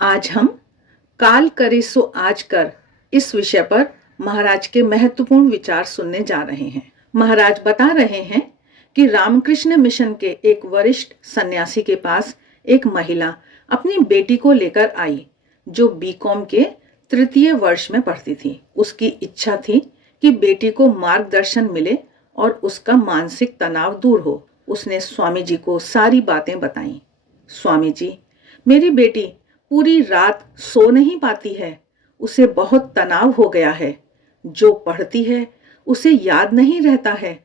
आज हम काल करे सो आज कर इस विषय पर महाराज के महत्वपूर्ण विचार सुनने जा रहे हैं। महाराज बता रहे हैं कि रामकृष्ण मिशन के एक वरिष्ठ सन्यासी के पास एक महिला अपनी बेटी को लेकर आई जो बीकॉम के तृतीय वर्ष में पढ़ती थी। उसकी इच्छा थी कि बेटी को मार्गदर्शन मिले और उसका मानसिक तनाव दूर हो। उसने स्वामी जी को सारी बातें बताईं। स्वामी जी, मेरी बेटी पूरी रात सो नहीं पाती है, उसे बहुत तनाव हो गया है। जो पढ़ती है उसे याद नहीं रहता है,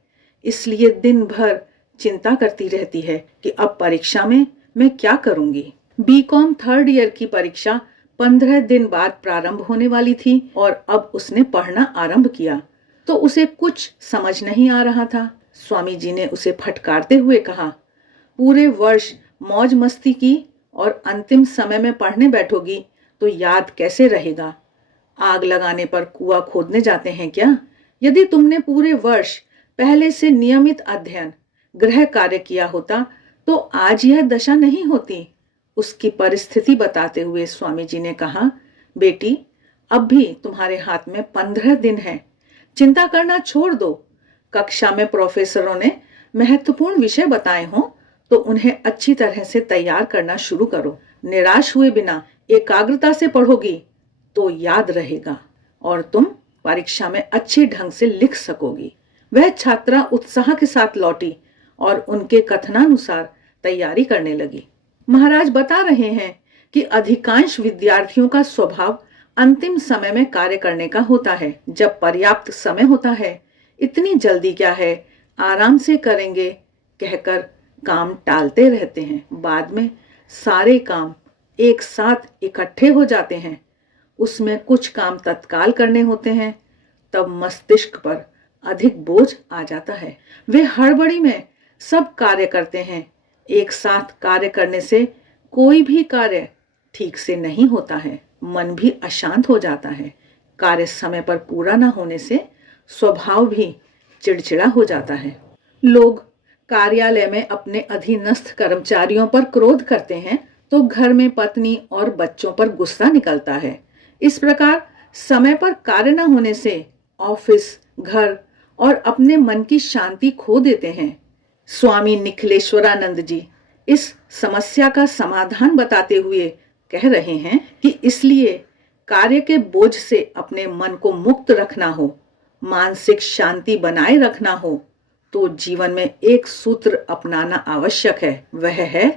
इसलिए दिन भर चिंता करती रहती है कि अब परीक्षा में मैं क्या करूंगी। बीकॉम थर्ड ईयर की परीक्षा 15 दिन बाद प्रारंभ होने वाली थी और अब उसने पढ़ना आरंभ किया तो उसे कुछ समझ नहीं आ रहा था। स्वामी जी ने उसे फटकारते हुए कहा, पूरे वर्ष मौज मस्ती की और अंतिम समय में पढ़ने बैठोगी तो याद कैसे रहेगा? आग लगाने पर कुआं खोदने जाते हैं क्या? यदि तुमने पूरे वर्ष पहले से नियमित अध्ययन गृह कार्य किया होता तो आज यह दशा नहीं होती। उसकी परिस्थिति बताते हुए स्वामी जी ने कहा, बेटी, अब भी तुम्हारे हाथ में 15 दिन है, चिंता करना छोड़ दो। कक्षा में प्रोफेसरों ने महत्वपूर्ण विषय बताए हों तो उन्हें अच्छी तरह से तैयार करना शुरू करो। निराश हुए बिना एकाग्रता से पढ़ोगी तो याद रहेगा और तुम परीक्षा में अच्छे ढंग से लिख सकोगी। वह छात्रा उत्साह के साथ लौटी और उनके कथनानुसार तैयारी करने लगी। महाराज बता रहे हैं कि अधिकांश विद्यार्थियों का स्वभाव अंतिम समय में कार्य करने का होता है। जब पर्याप्त समय होता है, इतनी जल्दी क्या है, आराम से करेंगे कहकर काम टालते रहते हैं। बाद में सारे काम एक साथ इकट्ठे हो जाते हैं। उसमें कुछ काम तत्काल करने होते हैं, तब मस्तिष्क पर अधिक बोझ आ जाता है। वे हड़बड़ी में सब कार्य करते हैं। एक साथ कार्य करने से कोई भी कार्य ठीक से नहीं होता है, मन भी अशांत हो जाता है। कार्य समय पर पूरा न होने से स्वभाव भी चिड़चिड़ा हो जाता है। लोग कार्यालय में अपने अधीनस्थ कर्मचारियों पर क्रोध करते हैं तो घर में पत्नी और बच्चों पर गुस्सा निकलता है। इस प्रकार समय पर कार्य न होने से ऑफिस, घर और अपने मन की शांति खो देते हैं। स्वामी निखिलेश्वरानंद जी इस समस्या का समाधान बताते हुए कह रहे हैं कि इसलिए कार्य के बोझ से अपने मन को मुक्त रखना हो, मानसिक शांति बनाए रखना हो तो जीवन में एक सूत्र अपनाना आवश्यक है। वह है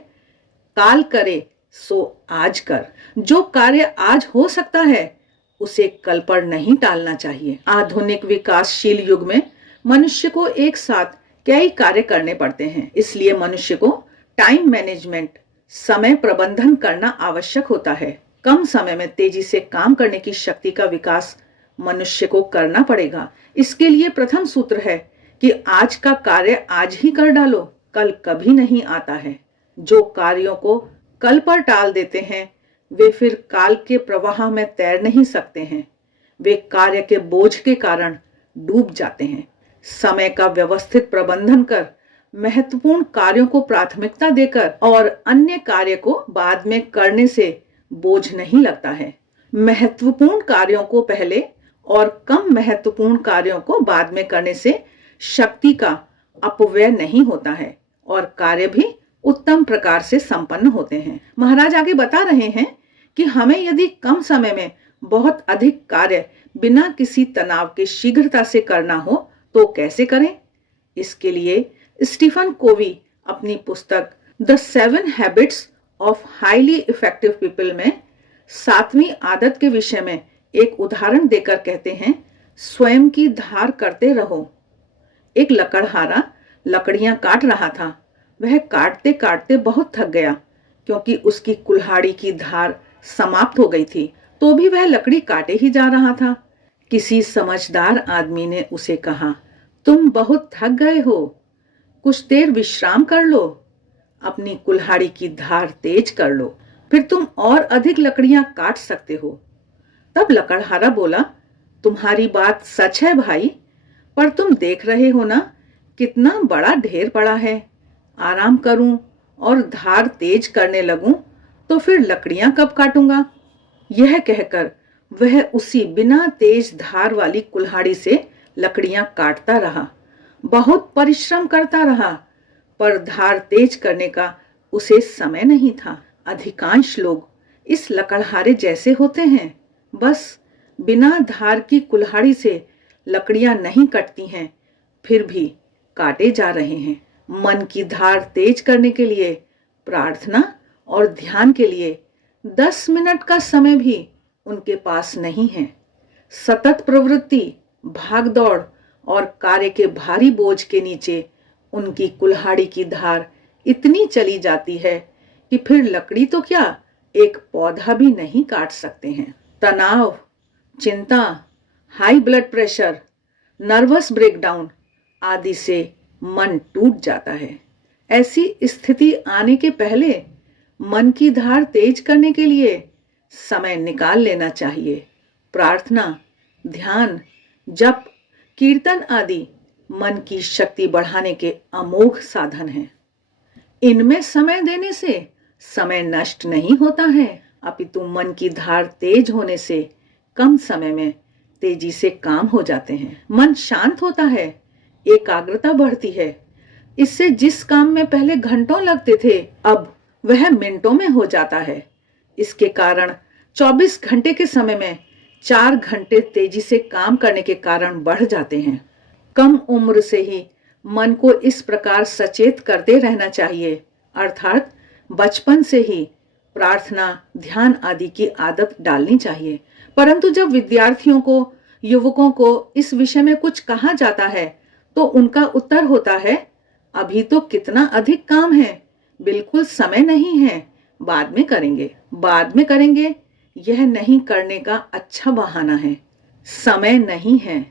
काल करे सो आज कर। जो कार्य आज हो सकता है उसे कल पर नहीं टालना चाहिए। आधुनिक विकासशील युग में मनुष्य को एक साथ कई कार्य करने पड़ते हैं, इसलिए मनुष्य को टाइम मैनेजमेंट, समय प्रबंधन करना आवश्यक होता है। कम समय में तेजी से काम करने की शक्ति का विकास मनुष्य को करना पड़ेगा। इसके लिए प्रथम सूत्र है कि आज का कार्य आज ही कर डालो, कल कभी नहीं आता है। जो कार्यों को कल पर टाल देते हैं वे फिर काल के प्रवाह में तैर नहीं सकते हैं। वे कार्य के बोझ के कारण डूब जाते हैं। समय का व्यवस्थित प्रबंधन कर, महत्वपूर्ण कार्यों को प्राथमिकता देकर और अन्य कार्य को बाद में करने से बोझ नहीं लगता है। महत्वपूर्ण कार्यों को पहले और कम महत्वपूर्ण कार्यों को बाद में करने से शक्ति का अपव्यय नहीं होता है और कार्य भी उत्तम प्रकार से संपन्न होते हैं। महाराज आगे बता रहे हैं कि हमें यदि कम समय में बहुत अधिक कार्य बिना किसी तनाव के शीघ्रता से करना हो तो कैसे करें? इसके लिए स्टीफन कोवी अपनी पुस्तक the 7 habits of highly effective people में 7वीं आदत के विषय में एक उदाहरण देकर कहते हैं, स्वयं की धार करते रहो। एक लकड़हारा लकड़ियां काट रहा था। वह काटते काटते बहुत थक गया क्योंकि उसकी कुल्हाड़ी की धार समाप्त हो गई थी, तो भी वह लकड़ी काटे ही जा रहा था। किसी समझदार आदमी ने उसे कहा, तुम बहुत थक गए हो, कुछ देर विश्राम कर लो, अपनी कुल्हाड़ी की धार तेज कर लो, फिर तुम और अधिक लकड़ियां काट सकते हो। तब लकड़हारा बोला, तुम्हारी बात सच है भाई, पर तुम देख रहे हो ना कितना बड़ा ढेर पड़ा है। आराम करूं और धार तेज करने लगूं तो फिर लकड़ियां कब काटूंगा? यह कहकर वह उसी बिना तेज धार वाली कुल्हाड़ी से लकड़ियां काटता रहा। बहुत परिश्रम करता रहा, पर धार तेज करने का उसे समय नहीं था। अधिकांश लोग इस लकड़हारे जैसे होते हैं, बस बिना धार की कुल्हाड़ी से लकड़ियां नहीं कटती हैं, फिर भी काटे जा रहे हैं। मन की धार तेज करने के लिए, प्रार्थना और ध्यान के लिए 10 मिनट का समय भी उनके पास नहीं है। सतत प्रवृत्ति, भागदौड़ और कार्य के भारी बोझ के नीचे उनकी कुल्हाड़ी की धार इतनी चली जाती है कि फिर लकड़ी तो क्या, एक पौधा भी नहीं काट सकते हैं। तनाव, चिंता, high blood pressure, nervous breakdown आदि से मन टूट जाता है। ऐसी स्थिति आने के पहले मन की धार तेज करने के लिए समय निकाल लेना चाहिए। प्रार्थना, ध्यान, जप, कीर्तन आदि मन की शक्ति बढ़ाने के अमोघ साधन हैं। इनमें समय देने से समय नष्ट नहीं होता है, अपितु मन की धार तेज होने से कम समय में तेजी से काम हो जाते हैं। मन शांत होता है, एकाग्रता बढ़ती है। इससे जिस काम में पहले घंटों लगते थे, अब वह मिनटों में हो जाता है। इसके कारण 24 घंटे के समय में 4 घंटे तेजी से काम करने के कारण बढ़ जाते हैं। कम उम्र से ही मन को इस प्रकार सचेत करते रहना चाहिए, अर्थात बचपन से ही प्रार्थना, ध्यान आदि की आदत डालनी चाहिए। परंतु जब विद्यार्थियों को, युवकों को इस विषय में कुछ कहा जाता है, तो उनका उत्तर होता है, अभी तो कितना अधिक काम है, बिल्कुल समय नहीं है, बाद में करेंगे। बाद में करेंगे, यह नहीं करने का अच्छा बहाना है। समय नहीं है,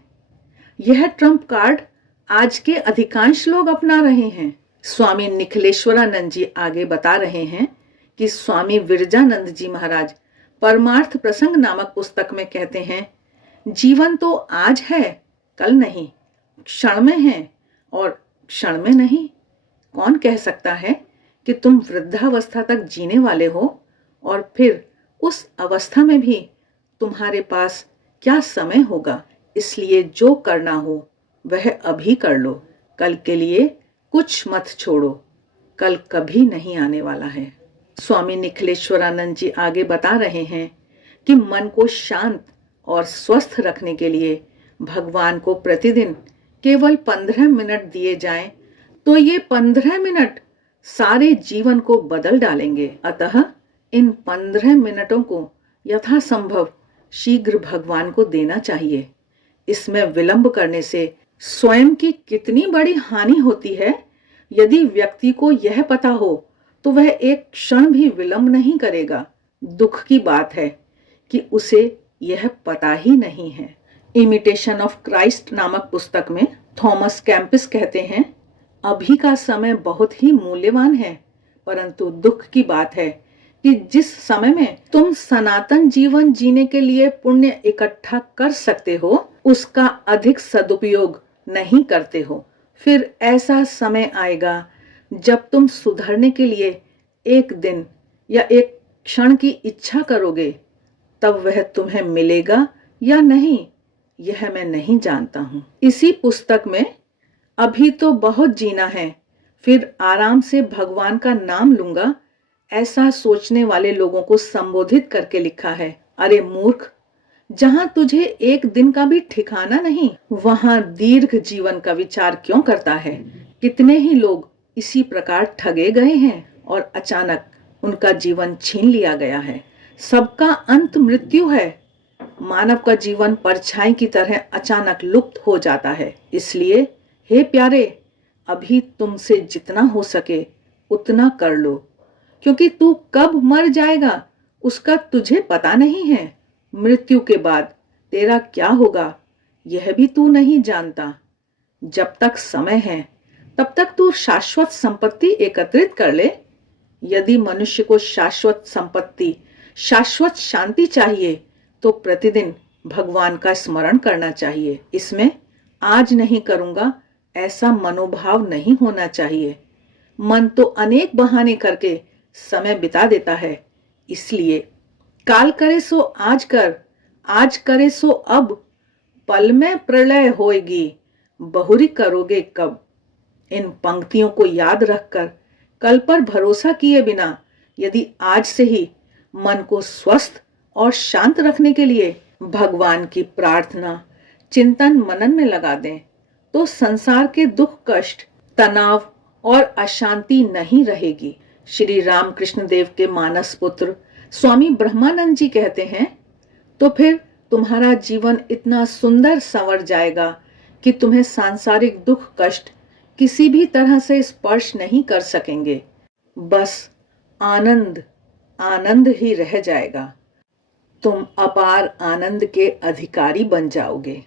यह ट्रम्प कार्ड आज के अधिकांश लोग अपना रहे हैं। स्वामी निखिलेश्वरानंद जी आगे बता रहे हैं कि स्वामी विरजानंद जी महाराज परमार्थ प्रसंग नामक पुस्तक में कहते हैं, जीवन तो आज है, कल नहीं, क्षण में है और क्षण में नहीं। कौन कह सकता है कि तुम वृद्धावस्था तक जीने वाले हो और फिर उस अवस्था में भी तुम्हारे पास क्या समय होगा। इसलिए जो करना हो वह अभी कर लो, कल के लिए कुछ मत छोड़ो, कल कभी नहीं आने वाला है। स्वामी निखिलेश्वरानंद जी आगे बता रहे हैं कि मन को शांत और स्वस्थ रखने के लिए भगवान को प्रतिदिन केवल 15 मिनट दिए जाएं, तो ये 15 मिनट सारे जीवन को बदल डालेंगे। अतः इन 15 मिनटों को यथासंभव शीघ्र भगवान को देना चाहिए। इसमें विलंब करने से स्वयं की कितनी बड़ी हानि होती है, यदि व्यक्ति को यह पता हो तो वह एक क्षण भी विलंब नहीं करेगा। दुख की बात है कि उसे यह पता ही नहीं है। इमिटेशन ऑफ क्राइस्ट नामक पुस्तक में थॉमस कैम्पिस कहते हैं, अभी का समय बहुत ही मूल्यवान है, परंतु दुख की बात है कि जिस समय में तुम सनातन जीवन जीने के लिए पुण्य इकट्ठा कर सकते हो, उसका अधिक सदुपयोग नहीं करते हो। फिर ऐसा समय आएगा जब तुम सुधरने के लिए एक दिन या एक क्षण की इच्छा करोगे, तब वह तुम्हें मिलेगा या नहीं, यह मैं नहीं जानता हूँ। इसी पुस्तक में अभी तो बहुत जीना है, फिर आराम से भगवान का नाम लूंगा, ऐसा सोचने वाले लोगों को संबोधित करके लिखा है, अरे मूर्ख, जहां तुझे एक दिन का भी ठिकाना नहीं, वहां दीर्घ जीवन का विचार क्यों करता है। कितने ही लोग इसी प्रकार ठगे गए हैं और अचानक उनका जीवन छीन लिया गया है। सबका अंत मृत्यु है। मानव का जीवन परछाई की तरह अचानक लुप्त हो जाता है। इसलिए हे प्यारे, अभी तुमसे जितना हो सके उतना कर लो, क्योंकि तू कब मर जाएगा उसका तुझे पता नहीं है। मृत्यु के बाद तेरा क्या होगा यह भी तू नहीं जानता। जब तक समय है तब तक तू शाश्वत संपत्ति एकत्रित कर ले। यदि मनुष्य को शाश्वत संपत्ति, शाश्वत शांति चाहिए तो प्रतिदिन भगवान का स्मरण करना चाहिए। इसमें आज नहीं करूंगा ऐसा मनोभाव नहीं होना चाहिए। मन तो अनेक बहाने करके समय बिता देता है, इसलिए काल करे सो आज करे सो अब, पल में प्रलय होएगी, बहुरी करोगे कब। इन पंक्तियों को याद रखकर कल पर भरोसा किए बिना यदि आज से ही मन को स्वस्थ और शांत रखने के लिए भगवान की प्रार्थना चिंतन मनन में लगा दें तो संसार के दुख कष्ट तनाव और अशांति नहीं रहेगी। श्री रामकृष्ण देव के मानस पुत्र स्वामी ब्रह्मानंद जी कहते हैं, तो फिर तुम्हारा जीवन इतना सुंदर संवर जाएगा कि तुम्हें सांसारिक दुख कष्ट किसी भी तरह से स्पर्श नहीं कर सकेंगे। बस आनंद आनंद ही रह जाएगा। तुम अपार आनंद के अधिकारी बन जाओगे।